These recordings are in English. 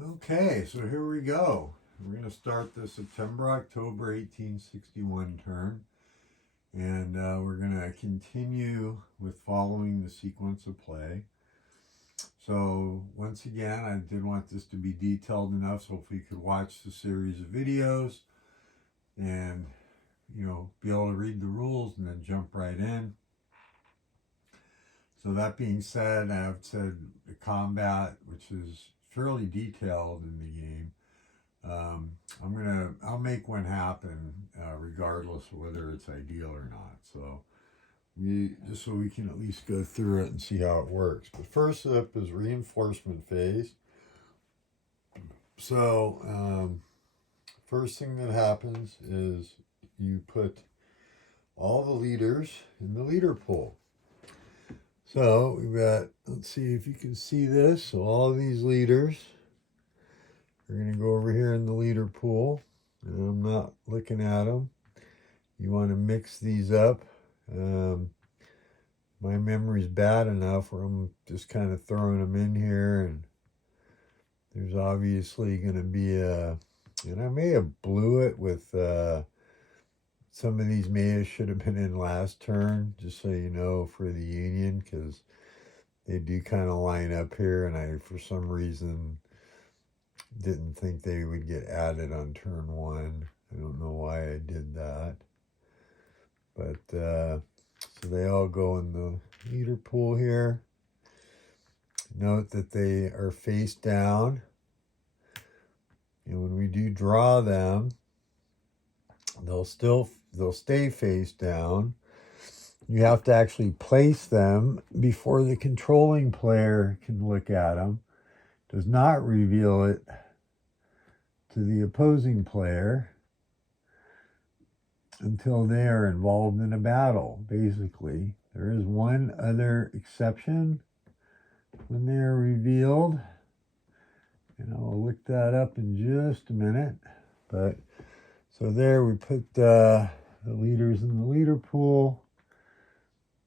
Okay, so here we go. We're going to start the September-October 1861 turn, and we're going to continue with following the sequence of play. So once again, I did want this to be detailed enough so if we could watch the series of videos and, be able to read the rules and then jump right in. So that being said, I've said the combat, which is fairly detailed in the game. I'll make one happen regardless of whether it's ideal or not. So just so we can at least go through it and see how it works. But first up is reinforcement phase. So first thing that happens is you put all the leaders in the leader pool. So we've got, let's see if you can see this. So all of these leaders, we're going to go over here in the leader pool. And I'm not looking at them. You want to mix these up. My memory's bad enough where I'm just kind of throwing them in here. And there's obviously going to be and I may have blew it with, some of these should have been in last turn, just so you know, for the Union, because they do kind of line up here, and I, for some reason, didn't think they would get added on turn one. I don't know why I did that. But, so they all go in the leader pool here. Note that they are face down. And when we do draw them, they'll stay face down. You have to actually place them before the controlling player can look at them. Does not reveal it to the opposing player until they are involved in a battle, basically. There is one other exception when they are revealed, and I'll look that up in just a minute. But so there we put the leaders in the leader pool.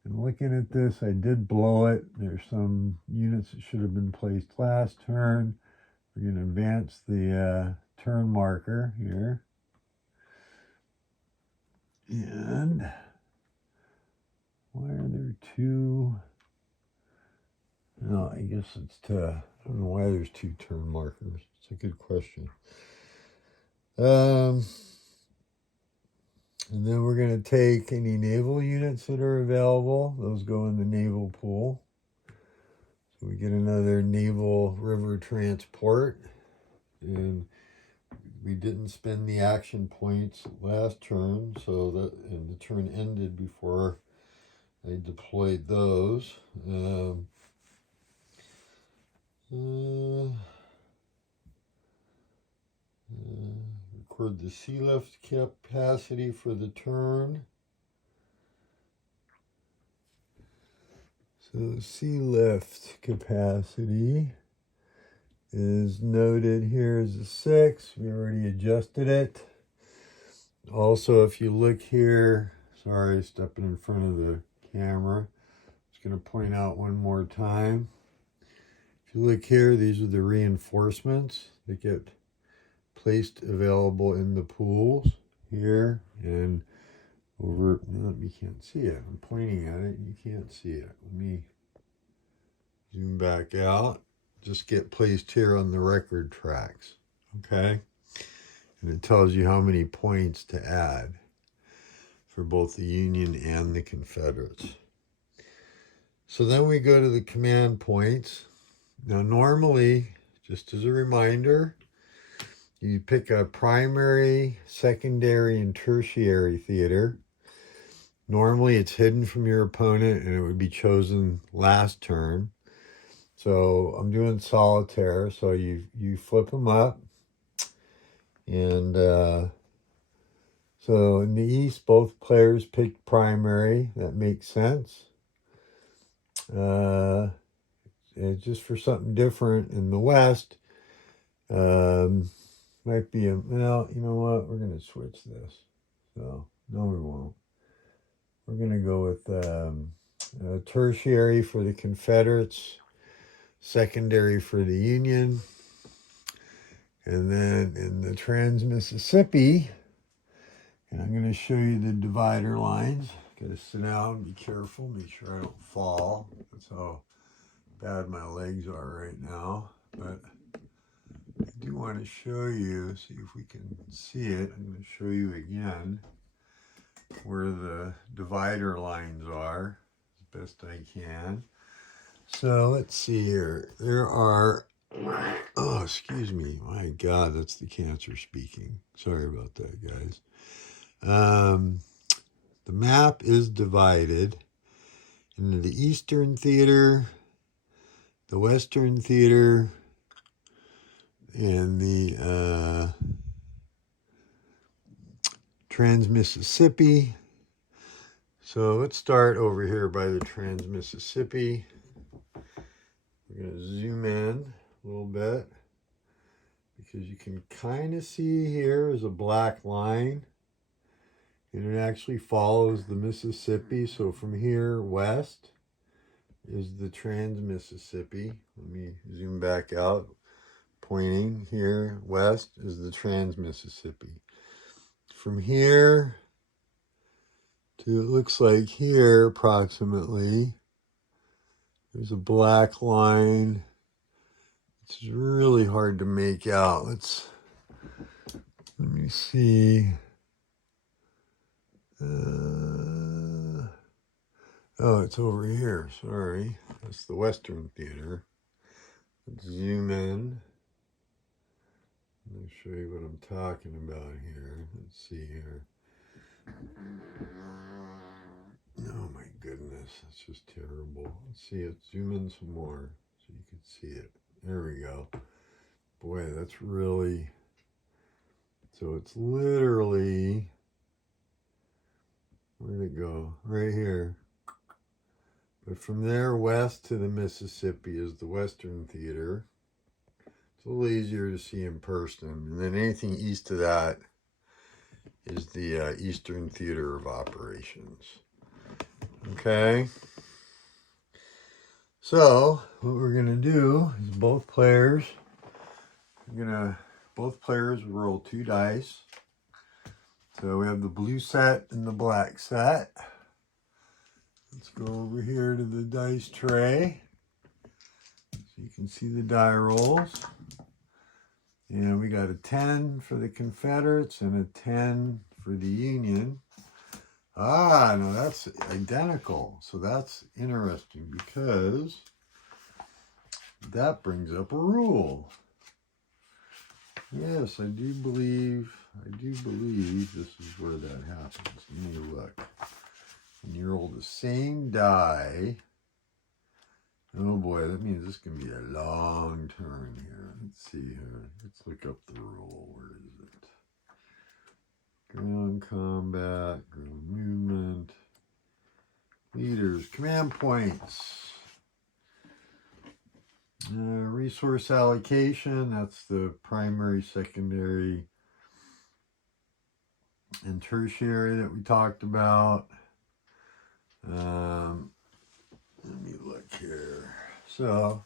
And looking at this, I did blow it. There's some units that should have been placed last turn. We're going to advance the turn marker here. And why are there two? No, I guess it's I don't know why there's two turn markers. It's a good question. And then we're going to take any naval units that are available. Those go in the naval pool. So we get another naval river transport. And we didn't spend the action points last turn, and the turn ended before I deployed those. Record the sea lift capacity for the turn. So sea lift capacity is noted here as a 6. We already adjusted it. Also, if you look here, sorry, stepping in front of the camera. Just going to point out one more time. If you look here, these are the reinforcements that get placed available in the pools here and over. No, you can't see it. I'm pointing at it. You can't see it. Let me zoom back out. Just get placed here on the record tracks. Okay. And it tells you how many points to add for both the Union and the Confederates. So then we go to the command points. Now, normally, just as a reminder, you pick a primary, secondary, and tertiary theater. Normally, it's hidden from your opponent, and it would be chosen last turn. So I'm doing solitaire. So you flip them up. And so in the East, both players picked primary. That makes sense. It's just for something different in the West. Might be well, you know what? We're going to switch this. So, no, we won't. We're going to go with tertiary for the Confederates, secondary for the Union. And then in the Trans-Mississippi, and I'm going to show you the divider lines. Got to sit down, be careful, make sure I don't fall. That's how bad my legs are right now. But I do want to show you, see if we can see it. I'm going to show you again where the divider lines are as best I can. So let's see here. There are, oh, excuse me. My God, that's the cancer speaking. Sorry about that, guys. The map is divided into the Eastern Theater, the Western Theater, and the Trans-Mississippi. So let's start over here by the Trans-Mississippi. We're going to zoom in a little bit because you can kind of see here is a black line, and it actually follows the Mississippi. So from here west is the Trans-Mississippi. Let me zoom back out. Pointing here west is the Trans-Mississippi. From here to, it looks like here approximately, there's a black line. It's really hard to make out. Let me see. Oh, it's over here. Sorry. That's the Western Theater. Let's zoom in. Let me show you what I'm talking about here. Let's see here. Oh my goodness, that's just terrible. Let's see it. Zoom in some more so you can see it. There we go. Boy, that's really, so it's literally, where'd it go? Right here. But from there west to the Mississippi is the Western Theater. It's a little easier to see in person. And then anything east of that is the Eastern Theater of Operations. Okay. So what we're going to do is both players roll 2 dice. So we have the blue set and the black set. Let's go over here to the dice tray so you can see the die rolls. And we got a 10 for the Confederates and a 10 for the Union. Ah, no, that's identical. So that's interesting because that brings up a rule. Yes, I do believe this is where that happens. Let me look. When you roll the same die, oh boy, that means this can be a long turn here. Let's see here. Let's look up the rule. Where is it? Ground combat, ground movement, leaders, command points, resource allocation. That's the primary, secondary, and tertiary that we talked about. Let me look here. So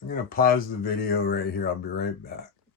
I'm going to pause the video right here. I'll be right back.